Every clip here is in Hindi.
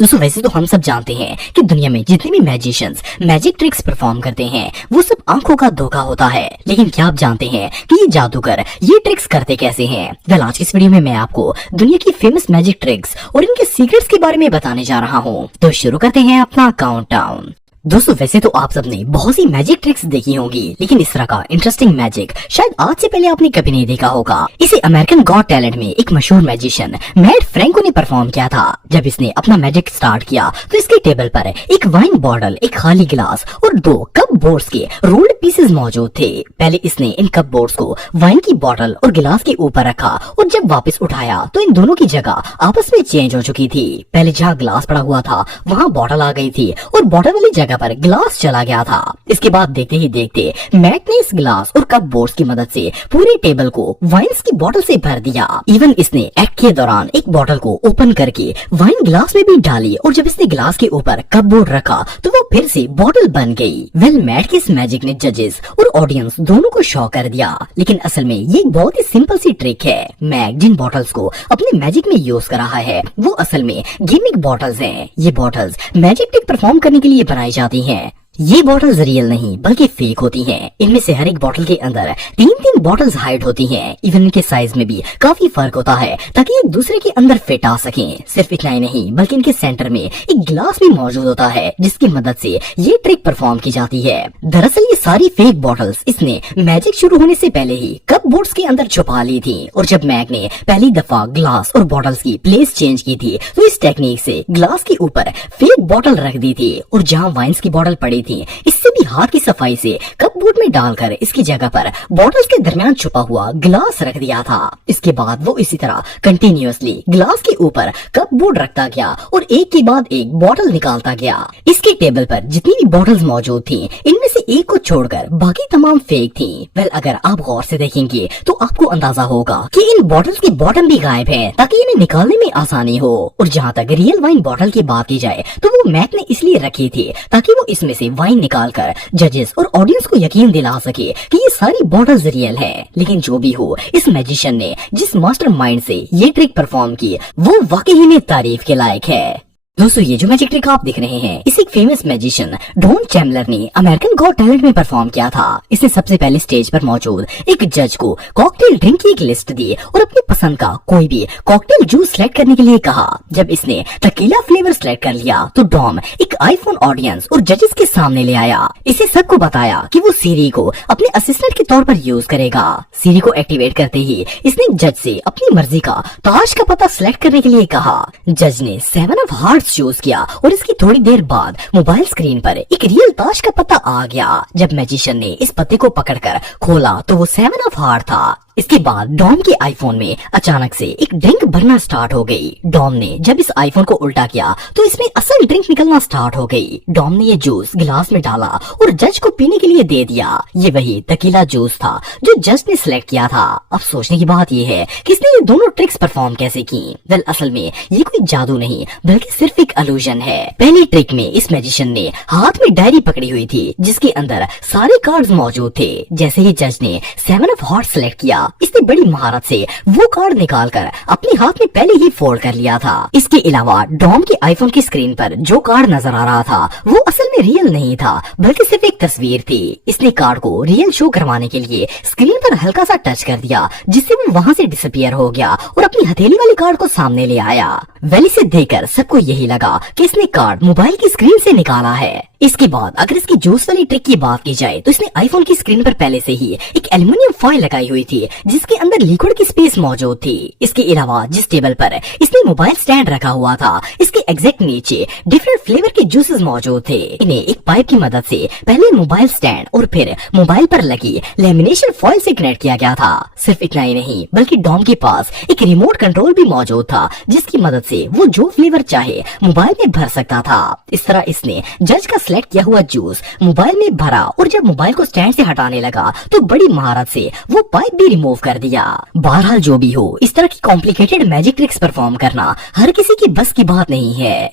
दोस्तों वैसे तो हम सब जानते हैं कि दुनिया में जितने भी मैजिशियंस मैजिक ट्रिक्स परफॉर्म करते हैं वो सब आंखों का धोखा होता है। लेकिन क्या आप जानते हैं कि ये जादूगर ये ट्रिक्स करते कैसे हैं? वेल आज की इस वीडियो में मैं आपको दुनिया की फेमस मैजिक ट्रिक्स और इनके सीक्रेट्स के बारे में बताने जा रहा हूँ। तो शुरू करते हैं अपना काउंटडाउन। दोस्तों वैसे तो आप सबने बहुत सी मैजिक ट्रिक्स देखी होंगी, लेकिन इस तरह का इंटरेस्टिंग मैजिक शायद आज से पहले आपने कभी नहीं देखा होगा। इसे अमेरिकन गॉट टैलेंट में एक मशहूर मैजिशियन मैट फ्रैंको ने परफॉर्म किया था। जब इसने अपना मैजिक स्टार्ट किया तो इसके टेबल पर एक वाइन बॉटल, एक खाली गिलास और 2 कप बोर्ड्स के रोल्ड पीसेस मौजूद थे। पहले इसने इन कप बोर्ड्स को वाइन की बॉटल और गिलास के ऊपर रखा और जब वापस उठाया तो इन दोनों की जगह आपस में चेंज हो चुकी थी। पहले जहाँ गिलास पड़ा हुआ था वहाँ बॉटल आ गई थी और बॉटल वाली जगह पर गिलास चला गया था। इसके बाद देखते ही देखते मैट ने इस गिलास और कप बोर्ड्स की मदद से पूरे टेबल को वाइन्स की बोतल से भर दिया। इवन इसने एक्ट के दौरान एक बोतल को ओपन करके वाइन गिलास में भी डाली और जब इसने गिलास के ऊपर कप बोर्ड रखा तो वो फिर से बोतल बन गई। वेल मैट की इस मैजिक ने जजेस और ऑडियंस दोनों को शॉक कर दिया। लेकिन असल में ये एक बहुत ही सिंपल सी ट्रिक है। मैट जिन बॉटल्स को अपने मैजिक में यूज कर रहा है वो असल में गिमिक बॉटल्स हैं। ये बॉटल्स मैजिक ट्रिक परफॉर्म करने के लिए बनाई जाती हैं। ये बॉटल्स रियल नहीं बल्कि फेक होती हैं। इनमें से हर एक बॉटल के अंदर 3-3 बॉटल्स हाइड होती हैं। इवन इनके साइज में भी काफी फर्क होता है ताकि एक दूसरे के अंदर फिट आ सकें। सिर्फ इतना ही नहीं बल्कि इनके सेंटर में एक गिलास भी मौजूद होता है जिसकी मदद से ये ट्रिक परफॉर्म की जाती है। दरअसल ये सारी फेक बॉटल्स इसने मैजिक शुरू होने से पहले ही कप बोर्ड्स के अंदर छुपा ली थी और जब मैग ने पहली दफा ग्लास और बॉटल्स की प्लेस चेंज की थी तो इस टेक्निक से ग्लास के ऊपर फेक बॉटल रख दी थी और जहाँ वाइन्स की बॉटल पड़ी थी इससे भी हाथ की सफाई से कप बोर्ड में डालकर इसकी जगह पर बॉटल्स के दरमियान छुपा हुआ गिलास रख दिया था। इसके बाद वो इसी तरह कंटिन्यूअसली गिलास के ऊपर कप बोर्ड रखता गया और एक के बाद एक बॉटल निकालता गया। इसके टेबल पर जितनी भी बॉटल्स मौजूद थी इनमें से एक को छोड़कर बाकी तमाम फेक थी। वेल अगर आप गौर से देखेंगे तो आपको अंदाजा होगा कि इन बॉटल्स के बॉटम भी गायब है ताकि इन्हें निकालने में आसानी हो। और जहाँ तक रियल वाइन बॉटल की बात की जाए तो वो मैक ने इसलिए रखी थी ताकि वो इसमें से वाइन निकालकर जजेस और ऑडियंस को यकीन दिला सके कि ये सारी बॉटल्स रियल है। लेकिन जो भी हो इस मैजिशियन ने जिस मास्टर माइंड से ये ट्रिक परफॉर्म की वो वाकई में तारीफ के लायक है। दोस्तों ये जो मैजिक ट्रिक आप देख रहे हैं इसे एक फेमस मैजिशियन डॉन चैंडलर ने अमेरिकन गॉट टैलेंट में परफॉर्म किया था। इसने सबसे पहले स्टेज पर मौजूद एक जज को कॉकटेल ड्रिंक की एक लिस्ट दी और अपनी पसंद का कोई भी कॉकटेल जूस सेलेक्ट करने के लिए कहा। जब इसने टकीला फ्लेवर सेलेक्ट कर लिया तो डॉम एक आईफोन ऑडियंस और जजेस के सामने ले आया। इसे सबको बताया कि वो सीरी को अपने असिस्टेंट के तौर पर यूज करेगा। सीरी को एक्टिवेट करते ही इसने जज से अपनी मर्जी का ताश का पता सिलेक्ट करने के लिए कहा। जज ने 7 ऑफ हार्ट्स चूज किया और इसकी थोड़ी देर बाद मोबाइल स्क्रीन पर एक रियल ताश का पत्ता आ गया। जब मैजिशियन ने इस पत्ते को पकड़कर खोला तो वो 7 ऑफ हार्ट था। इसके बाद डॉम के आईफोन में अचानक से एक ड्रिंक भरना स्टार्ट हो गई। डॉम ने जब इस आईफोन को उल्टा किया तो इसमें असल ड्रिंक निकलना स्टार्ट हो गई। डॉम ने ये जूस गिलास में डाला और जज को पीने के लिए दे दिया। ये वही टकीला जूस था जो जज ने सिलेक्ट किया था। अब सोचने की बात ये है कि इसने ये दोनों ट्रिक्स परफॉर्म कैसे की। वेल असल में ये कोई जादू नहीं बल्कि सिर्फ एक इल्यूजन है। पहली ट्रिक में इस मैजिशियन ने हाथ में डायरी पकड़ी हुई थी जिसके अंदर सारे कार्ड्स मौजूद थे। जैसे ही जज ने 7 ऑफ हार्ट सिलेक्ट किया इसने बड़ी महारत से वो कार्ड निकालकर अपने हाथ में पहले ही फोल्ड कर लिया था। इसके अलावा डॉम के आईफोन की स्क्रीन पर जो कार्ड नजर आ रहा था वो असल में रियल नहीं था बल्कि सिर्फ एक तस्वीर थी। इसने कार्ड को रियल शो करवाने के लिए स्क्रीन पर हल्का सा टच कर दिया जिससे वो वहाँ से डिसअपियर हो गया और अपनी हथेली वाली कार्ड को सामने ले आया। वेल इसे देखकर सबको यही लगा कि इसने कार्ड मोबाइल की स्क्रीन से निकाला है। इसके बाद अगर इसकी जूस वाली ट्रिक की बात की जाए तो इसने आईफोन की स्क्रीन पर पहले से ही एक एल्युमिनियम फॉइल लगाई हुई थी जिसके अंदर लिक्विड की स्पेस मौजूद थी। इसके अलावा जिस टेबल पर इसने मोबाइल स्टैंड रखा हुआ था इसके एग्जैक्ट नीचे डिफरेंट फ्लेवर के जूसेस मौजूद थे। इन्हें एक पाइप की मदद से पहले मोबाइल स्टैंड और फिर मोबाइल पर लगी लेमिनेशन फॉइल से कनेक्ट किया गया था। सिर्फ इतना ही नहीं बल्कि डॉम के पास एक रिमोट कंट्रोल भी मौजूद था जिसकी मदद से वो जो फ्लेवर चाहे मोबाइल में भर सकता था। इस तरह इसने जज का सिलेक्ट किया हुआ जूस मोबाइल में भरा और जब मोबाइल को स्टैंड से हटाने लगा तो बड़ी महारत से वो पाइप भी रिमूव कर दिया। बहरहाल जो भी हो इस तरह की कॉम्प्लिकेटेड मैजिक ट्रिक्स परफॉर्म करना हर किसी की बस की बात नहीं है।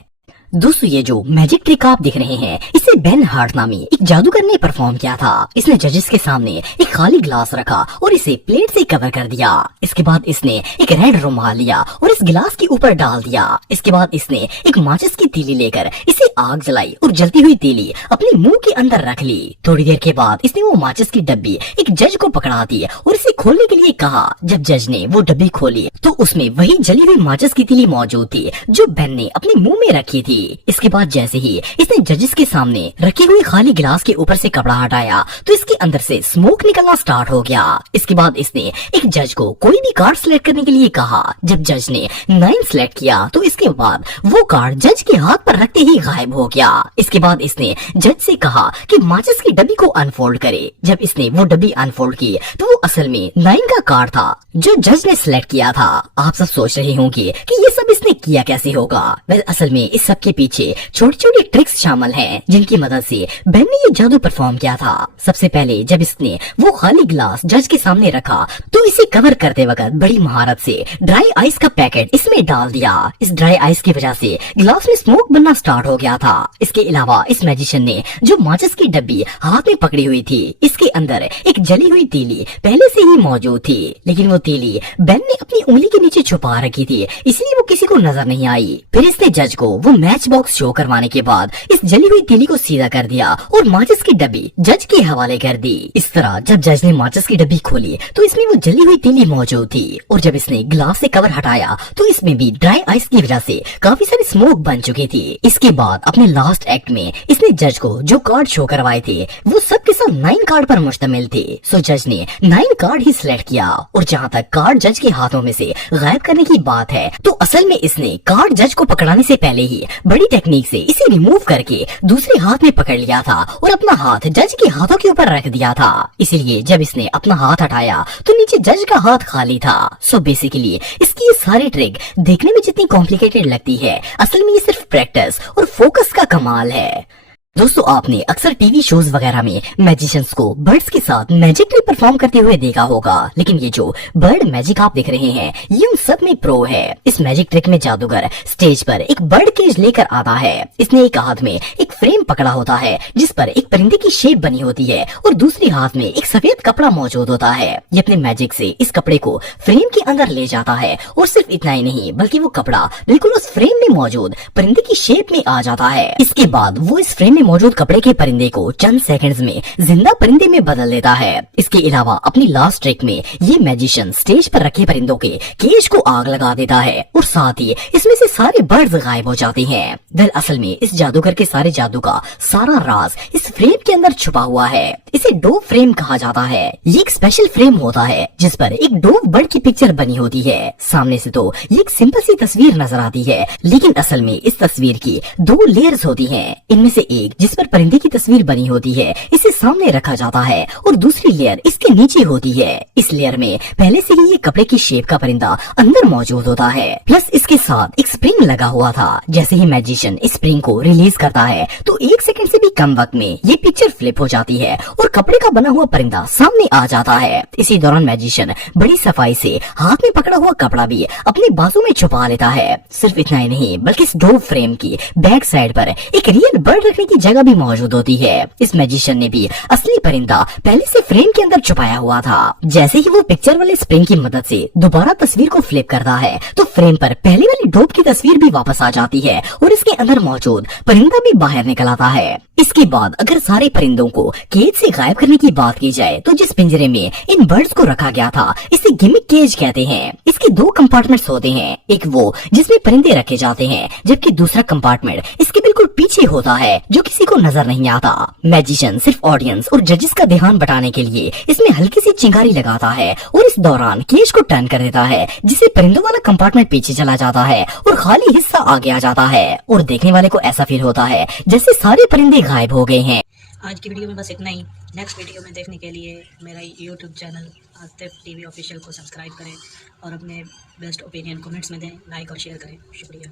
दोस्तों ये जो मैजिक ट्रिक आप देख रहे हैं इसे बेन हार्ट नामी एक जादूगर ने परफॉर्म किया था। इसने जजेस के सामने एक खाली ग्लास रखा और इसे प्लेट से कवर कर दिया। इसके बाद इसने एक रेड रुमाल लिया और इस गिलास के ऊपर डाल दिया। इसके बाद इसने एक माचिस की तीली लेकर इसे आग जलाई और जलती हुई तीली अपने मुंह के अंदर रख ली। थोड़ी देर के बाद इसने वो माचिस की डब्बी एक जज को पकड़ा दी और इसे खोलने के लिए कहा। जब जज ने वो डब्बी खोली तो उसमें वही जली हुई माचिस की तीली मौजूद थी जो बेन ने अपने मुंह में रखी थी। इसके बाद जैसे ही इसने जजेस के सामने रखे हुए खाली गिलास के ऊपर से कपड़ा हटाया तो इसके अंदर से स्मोक निकलना स्टार्ट हो गया। इसके बाद इसने एक जज को कोई भी कार्ड सिलेक्ट करने के लिए कहा। जब जज ने 9 सिलेक्ट किया तो इसके बाद वो कार्ड जज के हाथ पर रखते ही गायब हो गया। इसके बाद इसने जज से कहा कि माचिस की डब्बी को अनफोल्ड करे। जब इसने वो डब्बी अनफोल्ड की तो वो असल में 9 का कार्ड था जो जज ने सिलेक्ट किया था। आप सब सोच रहे होंगे कि ये सब इसने किया कैसे होगा। वेल असल में इस सब के पीछे छोटी छोटी ट्रिक्स शामिल हैं जिनकी मदद से बेन ने ये जादू परफॉर्म किया था। सबसे पहले जब इसने वो खाली ग्लास जज के सामने रखा तो इसे कवर करते वक्त बड़ी महारत से ड्राई आइस का पैकेट इसमें डाल दिया। इस ड्राई आइस की वजह से ग्लास में स्मोक बनना स्टार्ट हो गया था। इसके अलावा इस मैजिशियन ने जो माचिस की डब्बी हाथ में पकड़ी हुई थी इसके अंदर एक जली हुई तीली पहले से ही मौजूद थी, लेकिन वो तीली बेन ने अपनी उंगली के नीचे छुपा रखी थी इसलिए वो किसी को नजर नहीं आई। फिर इसने जज को वो मैच बॉक्स शो करवाने के बाद इस जली हुई तीली को सीधा कर दिया और माचिस की डब्बी जज के हवाले कर दी। इस तरह जब जज ने माचिस की डब्बी खोली तो इसमें वो जली हुई तीली मौजूद थी और जब इसने ग्लास से कवर हटाया तो इसमें भी ड्राई आइस की वजह से काफी सारी स्मोक बन चुकी थी। इसके बाद अपने लास्ट एक्ट में इसने जज को जो कार्ड शो करवाए थे वो सब के सब 9 कार्ड पर मुश्तमिल थे। सो जज ने 9 कार्ड ही सिलेक्ट किया और जहाँ तक कार्ड जज के हाथों में से गायब करने की बात है तो असल में इसने कार्ड जज को पकड़ाने से पहले ही बड़ी टेक्निक से इसे रिमूव करके दूसरे हाथ में पकड़ लिया था और अपना हाथ जज के हाथों के ऊपर रख दिया था। इसीलिए जब इसने अपना हाथ हटाया तो नीचे जज का हाथ खाली था। सो बेसिकली इसकी ये सारी ट्रिक देखने में जितनी कॉम्प्लिकेटेड लगती है असल में ये सिर्फ प्रैक्टिस और फोकस का कमाल है। दोस्तों आपने अक्सर टीवी शोज वगैरह में मैजिशियंस को बर्ड्स के साथ मैजिक ट्रिक परफॉर्म करते हुए देखा होगा, लेकिन ये जो बर्ड मैजिक आप देख रहे हैं ये उन सब में प्रो है। इस मैजिक ट्रिक में जादूगर स्टेज पर एक बर्ड केज लेकर आता है। इसने एक हाथ में एक फ्रेम पकड़ा होता है जिस पर एक परिंदे की शेप बनी होती है और दूसरे हाथ में एक सफेद कपड़ा मौजूद होता है। ये अपने मैजिक से इस कपड़े को फ्रेम के अंदर ले जाता है और सिर्फ इतना ही नहीं बल्कि वो कपड़ा बिल्कुल उस फ्रेम में मौजूद परिंदे की शेप में आ जाता है। इसके बाद वो इस फ्रेम में मौजूद कपड़े के परिंदे को चंद सेकंड्स में जिंदा परिंदे में बदल देता है। इसके अलावा अपनी लास्ट ट्रिक में ये मैजिशियन स्टेज पर रखे परिंदों के केज को आग लगा देता है और साथ ही इसमें से सारे बर्ड्स गायब हो जाते हैं। दरअसल असल में इस जादूगर के सारे जादू का सारा राज इस फ्रेम के अंदर छुपा हुआ है। इसे डोव फ्रेम कहा जाता है। ये एक स्पेशल फ्रेम होता है जिस पर एक डोव बर्ड की पिक्चर बनी होती है। सामने से तो ये एक सिंपल सी तस्वीर नजर आती है, लेकिन असल में इस तस्वीर की 2 लेयर्स होती हैं। इनमें से एक जिस पर परिंदे की तस्वीर बनी होती है इसे सामने रखा जाता है और दूसरी लेयर इसके नीचे होती है। इस लेयर में पहले से ही ये कपड़े की शेप का परिंदा अंदर मौजूद होता है, प्लस इसके साथ एक स्प्रिंग लगा हुआ था। जैसे ही मैजिशियन इस स्प्रिंग को रिलीज करता है तो 1 सेकंड से भी कम वक्त में ये पिक्चर फ्लिप हो जाती है और कपड़े का बना हुआ परिंदा सामने आ जाता है। इसी दौरान मैजिशियन बड़ी सफाई से हाथ में पकड़ा हुआ कपड़ा भी अपने बाजू में छुपा लेता है। सिर्फ इतना ही नहीं बल्कि इस डोव फ्रेम की बैक साइड पर एक रियल बर्ड रखने की जगह भी मौजूद होती है। इस मैजिशियन ने भी असली परिंदा पहले से फ्रेम के अंदर छुपाया हुआ था। जैसे ही वो पिक्चर वाले स्प्रिंग की मदद से दोबारा तस्वीर को फ्लिप करता है तो फ्रेम पर पहले वाली डोब की तस्वीर भी वापस आ जाती है और इसके अंदर मौजूद परिंदा भी बाहर निकल आता है। इसके बाद अगर सारे परिंदों को केज से गायब करने की बात की जाए तो जिस पिंजरे में इन बर्ड्स को रखा गया था इसे गिमिक केज कहते हैं। इसके 2 कंपार्टमेंट्स होते हैं, एक वो जिसमें परिंदे रखे जाते हैं जबकि दूसरा कंपार्टमेंट इसके बिल्कुल पीछे होता है जो किसी को नजर नहीं आता। मैजिशियन सिर्फ ऑडियंस और जजेस का ध्यान बटाने के लिए इसमें हल्की सी चिंगारी लगाता है और इस दौरान केज को टर्न कर देता है जिससे परिंदों वाला कंपार्टमेंट पीछे चला जाता है और खाली हिस्सा आगे आ जाता है और देखने वाले को ऐसा फील होता है जैसे सारे परिंदे गायब हो गए हैं। आज की वीडियो में बस इतना ही। नेक्स्ट वीडियो में देखने के लिए मेरा YouTube channel Atif TV official को सब्सक्राइब करें और अपने बेस्ट ओपिनियन कमेंट्स में दें, लाइक और शेयर करें। शुक्रिया।